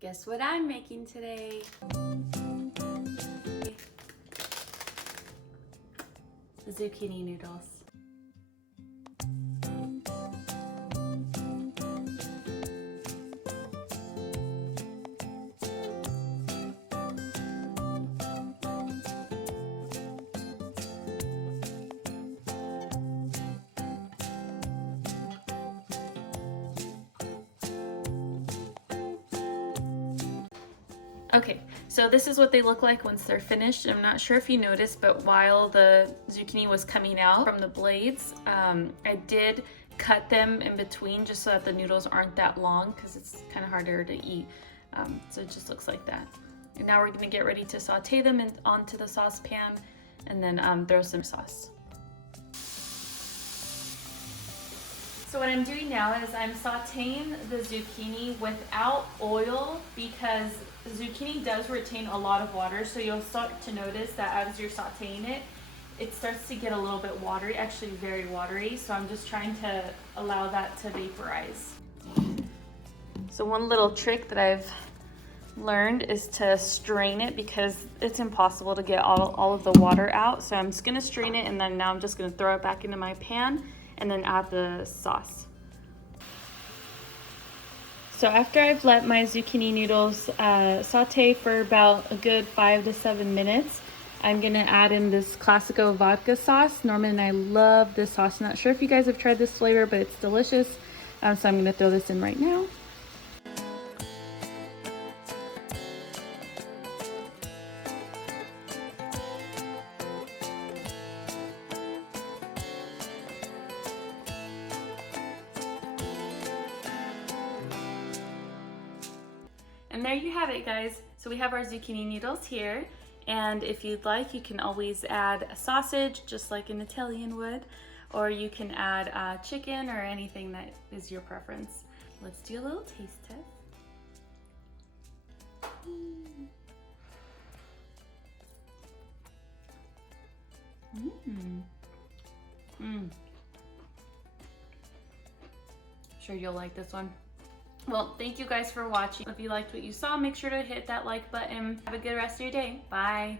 Guess what I'm making today? Zucchini noodles. Okay, so this is what they look like once they're finished. I'm not sure if you noticed, but while the zucchini was coming out from the blades, I did cut them in between just so that the noodles aren't that long because it's kind of harder to eat. So it just looks like that. And now we're gonna get ready to saute them onto the saucepan and then throw some sauce. So what I'm doing now is I'm sauteing the zucchini without oil because zucchini does retain a lot of water, so you'll start to notice that as you're sauteing it, it starts to get a little bit watery, actually very watery, so I'm just trying to allow that to vaporize. So one little trick that I've learned is to strain it because it's impossible to get all of the water out. So I'm just gonna strain it and then now I'm just gonna throw it back into my pan and then add the sauce. So after I've let my zucchini noodles saute for about a good 5 to 7 minutes, I'm gonna add in this Classico vodka sauce. Norman and I love this sauce. Not sure if you guys have tried this flavor, but it's delicious. So I'm gonna throw this in right now. And there you have it, guys. So we have our zucchini noodles here, and if you'd like, you can always add a sausage, just like an Italian would, or you can add chicken or anything that is your preference. Let's do a little taste test. Sure you'll like this one. Well, thank you guys for watching. If you liked what you saw, make sure to hit that like button. Have a good rest of your day. Bye.